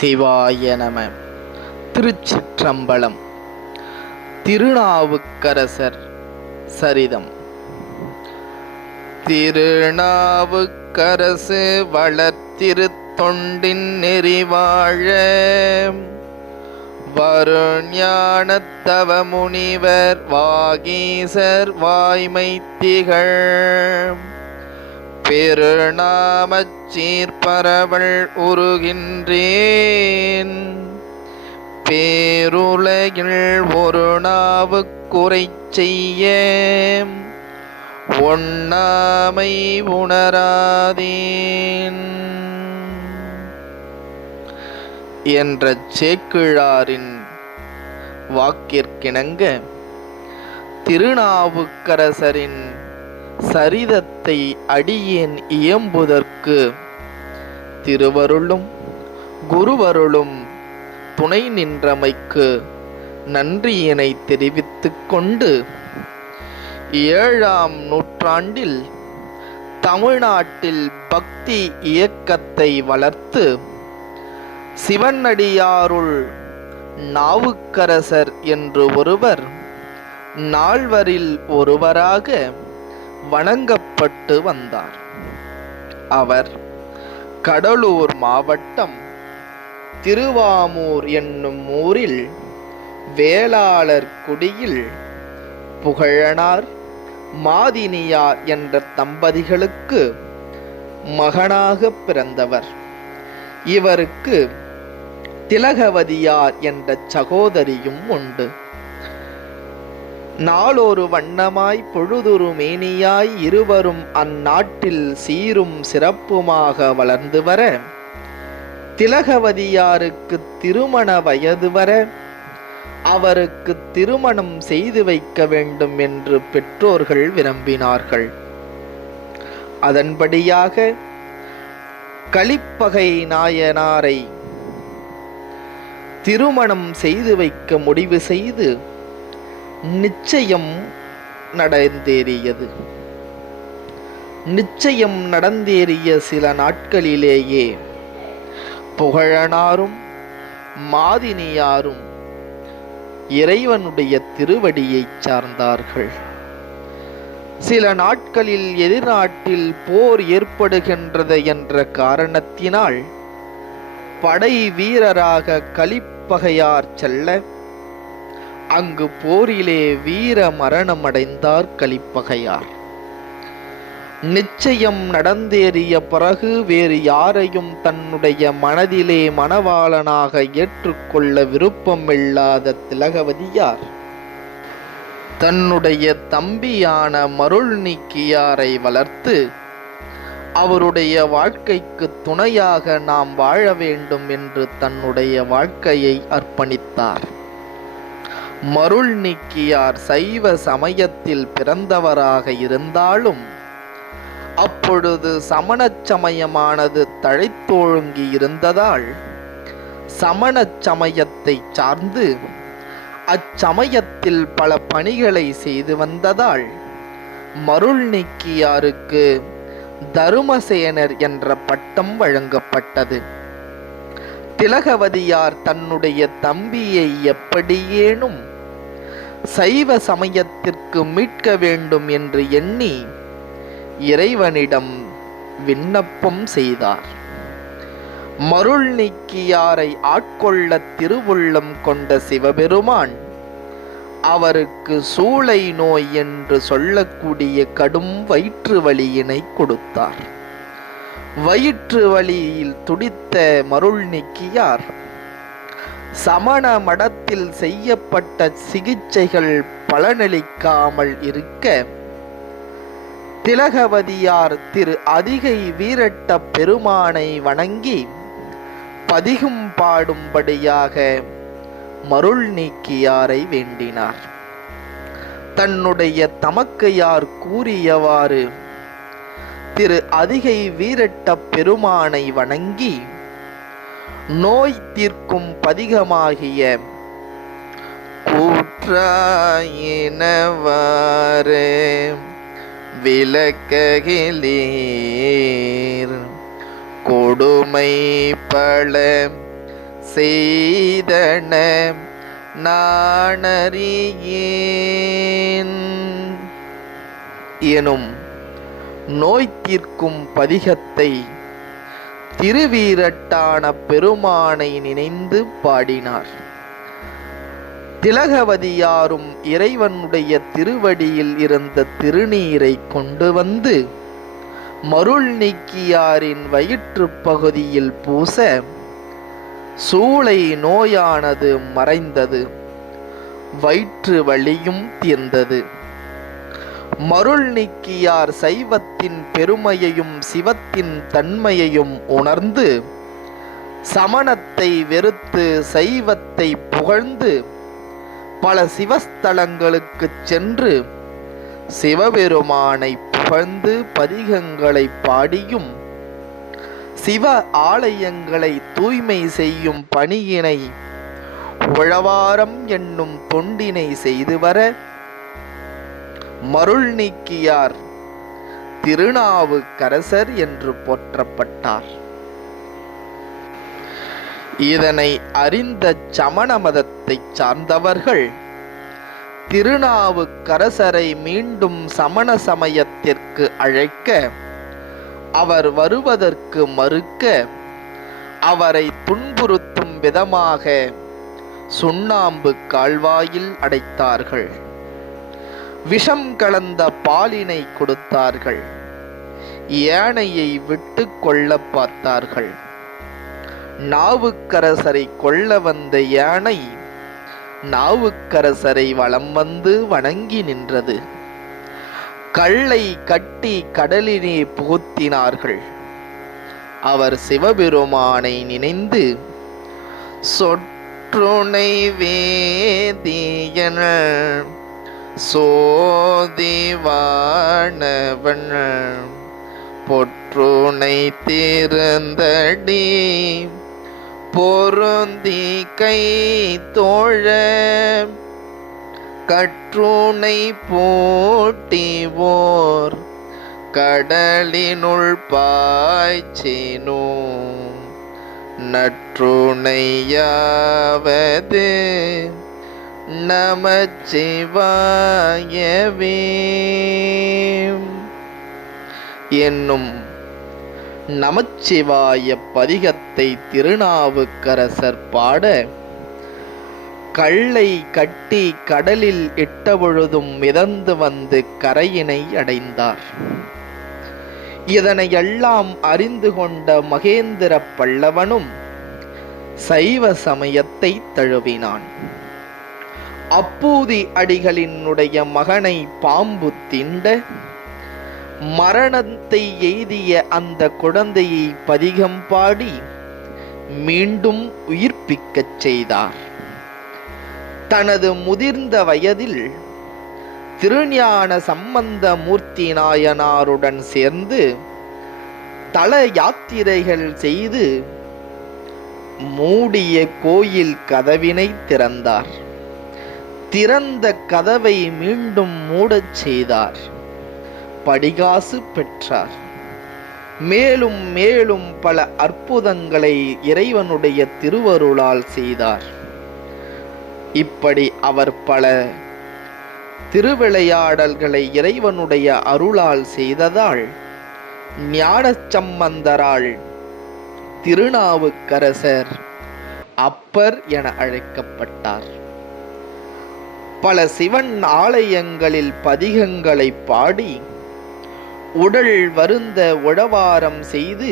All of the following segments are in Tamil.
சிவாய நம. திருச்சிற்றம்பலம். திருநாவுக்கரசர் சரிதம். திருநாவுக்கரசு வளர்த்திருத்தொண்டின் நெறிவாழ வருஞானத்தவ முனிவர் வாகீசர் வாய்மை திகழ் பெருநாமச் சீர்பரவல் உருகின்றேன் பேருலகில் ஒரு நாவுக்குறை செய்ய ஒண்ணாமை உணராதேன் என்ற சேக்கிழாரின் வாக்கிற்கிணங்க திருநாவுக்கரசரின் சரிதத்தை அடியேன் இயம்புதற்கு திருவருளும் குருவருளும் துணை நின்றமைக்கு நன்றியினை தெரிவித்துக் கொண்டு 7ஆம் நூற்றாண்டில் தமிழ்நாட்டில் பக்தி இயக்கத்தை வளர்த்து சிவனடியாருள் நாவுக்கரசர் என்று ஒருவர் நால்வரில் ஒருவராக வணங்கப்பட்டு வந்தார். அவர் கடலூர் மாவட்டம் திருவாமூர் என்னும் ஊரில் வேளாளர் குடியில் புகழனார் மாதினியார் என்ற தம்பதிகளுக்கு மகனாக பிறந்தவர். இவருக்கு திலகவதியார் என்ற சகோதரியும் உண்டு. நாளொரு வண்ணமாய் பொழுதொரு மேனியாய் இருவரும் அந்நாட்டில் சீரும் சிறப்புமாக வளர்ந்து வர திலகவதியாருக்கு திருமண வயது வர அவருக்கு திருமணம் செய்து வைக்க வேண்டும் என்று பெற்றோர்கள் விரும்பினார்கள். அதன்படியாக கலிப்பகை நாயனாரை திருமணம் செய்து வைக்க முடிவு செய்து நிச்சயம் நடந்தேறியது. நிச்சயம் நடந்தேறிய சில நாட்களிலேயே புகழனாரும் மாதினியாரும் இறைவனுடைய திருவடியை சார்ந்தார்கள். சில நாட்களில் எதிர்நாட்டில் போர் ஏற்படுகின்றது என்ற காரணத்தினால் படை வீரராக கலிப்பகையார் செல்ல அங்கு போரிலே வீர மரணம் அடைந்தார் கலிப்பகையார். நிச்சயம் நடந்தேறிய பிறகு வேறு யாரையும் தன்னுடைய மனதிலே மணவாளனாக ஏற்றுக்கொள்ள விருப்பமில்லாத திலகவதியார் தன்னுடைய தம்பியான மருள்நீக்கியாரை வளர்த்து அவருடைய வாழ்க்கைக்கு துணையாக நாம் வாழ வேண்டும் என்று தன்னுடைய வாழ்க்கையை அர்ப்பணித்தார். மருள்நீக்கியார் சைவ சமயத்தில் பிறந்தவராக இருந்தாலும் அப்பொழுது சமணச் சமயமானது தழைத்தோழுங்கி இருந்ததால் சமணச் சமயத்தை சார்ந்து அச்சமயத்தில் பல பணிகளை செய்து வந்ததால் மருள்நீக்கியாருக்கு தருமசேனர் என்ற பட்டம் வழங்கப்பட்டது. திலகவதியார் தன்னுடைய தம்பியை எப்படியேனும் சைவ சமயத்திற்கு மீட்க வேண்டும் என்று எண்ணி இறைவனிடம் விண்ணப்பம் செய்தார். மருள்நீக்கியாரை ஆட்கொள்ள திருவுள்ளம் கொண்ட சிவபெருமான் அவருக்கு சூளை நோய் என்று சொல்லக்கூடிய கடும் வயிற்று வலியினை கொடுத்தார். வயிற்று வலியில் துடித்த மருள்நீக்கியார் சமண மடத்தில் செய்யப்பட்ட சிகிச்சைகள் பலனளிக்காமல் இருக்க திலகவதியார் திரு அதிகை வீரட்ட பெருமானை வணங்கி பதிகம் பாடும்படியாக மருள்நீக்கியாரை வேண்டினார். தன்னுடைய தமக்கையார் கூறியவாறு திரு அதிகை வீரட்ட பெருமானை வணங்கி நோய் தீர்க்கும் பதிகமாகிய கூற்றாயினவாறு விளக்ககிலீர் கொடுமை பல செய்தன நானறியேன் எனும் நோய் தீர்க்கும் பதிகத்தை திருவீரட்டான பெருமானை நினைந்து பாடினார். திலகவதியாரும் இறைவனுடைய திருவடியில் இருந்த திருநீரை கொண்டு வந்து மருள் நீக்கியாரின் வயிற்று பகுதியில் பூச சூளை நோயானது மறைந்தது, வயிற்று வலியும் தீர்ந்தது. மருள் நீக்கியார் சைவத்தின் பெருமையையும் சிவத்தின் தன்மையையும் உணர்ந்து சமணத்தை வெறுத்து சைவத்தை புகழ்ந்து பல சிவஸ்தலங்களுக்கு சென்று சிவபெருமானை புகழ்ந்து பதிகங்களை பாடியும் சிவ ஆலயங்களை தூய்மை செய்யும் பணியினை உழவாரம் என்னும் தொண்டினை செய்து வர மருள் நீக்கியார் திருநாவுக்கரசர் என்று போற்றப்பட்டார். இதனை அறிந்த சமண மதத்தை சார்ந்தவர்கள் திருநாவுக்கரசரை மீண்டும் சமண சமயத்திற்கு அழைக்க அவர் வருவதற்கு மறுக்க அவரை துன்புறுத்தும் விதமாக சுண்ணாம்பு கால்வாயில் அடைத்தார்கள். விஷம் கலந்த பாலினை கொடுத்தார்கள். யானையை விட்டு கொள்ள பார்த்தார்கள். நாவுக்கரசரை கொல்ல வந்த யானை நாவுக்கரசரை வலம் வந்து வணங்கி நின்றது. கல்லை கட்டி கடலிலே புகுத்தினார்கள். அவர் சிவபெருமானை நினைந்து சொற்றுணை வேதியன சோதிவானவன் பொற்றுணை திறந்தடி பொருந்தி கை தோழ கற்றுணை போட்டிவோர் கடலினுள் பாய்ச்சினோ நற்றுணையாவது நமச்சிவாயவே என்னும் நமச்சிவாய பதிகத்தை திருநாவுக்கரசர் பாட கல்லை கட்டி கடலில் இட்டபொழுதும் மிதந்து வந்து கரையினை அடைந்தார். இதனையெல்லாம் அறிந்து கொண்ட மகேந்திர பல்லவனும் சைவ சமயத்தை தழுவினான். அப்பூதி அடிகளினுடைய மகனை பாம்பு தீண்ட மரணத்தை எய்திய அந்த குழந்தையை பதிகம் பாடி மீண்டும் உயிர்ப்பிக்கச் செய்தார். தனது முதிர்ந்த வயதில் திருஞான சம்பந்த மூர்த்தி நாயனாருடன் சேர்ந்து தல யாத்திரைகள் செய்து மூடிய கோயில் கதவினை திறந்தார். திறந்த கதவை மீண்டும் மூடச் செய்தார். படிகாசு பெற்றார். மேலும் மேலும் பல அற்புதங்களை இறைவனுடைய திருவருளால் செய்தார். இப்படி அவர் பல திருவிளையாடல்களை இறைவனுடைய அருளால் செய்ததால் ஞானசம்பந்தரால் திருநாவுக்கரசர் அப்பர் என அழைக்கப்பட்டார். பல சிவன் ஆலயங்களில் பதிகங்களை பாடி உடல் வருந்த உழவாரம் செய்து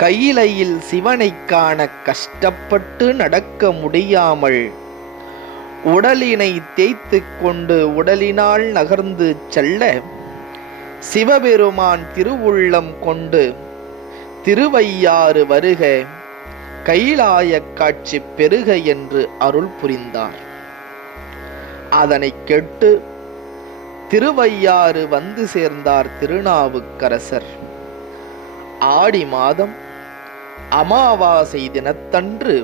கையிலையில் சிவனை காண கஷ்டப்பட்டு நடக்க முடியாமல் உடலினை தேய்த்து கொண்டு உடலினால் நகர்ந்து செல்ல சிவபெருமான் திருவுள்ளம் கொண்டு திருவையாறு வருக கைலாய காட்சி பெருக என்று அருள் புரிந்தார். அதனை கேட்டு திருவையாறு வந்து சேர்ந்தார் திருநாவுக்கரசர். ஆடி மாதம் அமாவாசை தினத்தன்று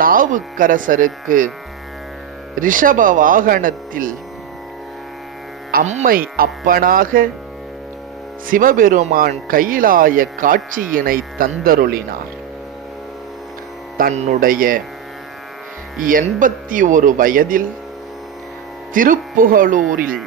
நாவுக்கரசருக்கு ரிஷப வாகனத்தில் அம்மை அப்பனாக சிவபெருமான் கைலாய காட்சியினை தந்தருளினார். தன்னுடைய 81 வயதில் திருப்புகலூரில்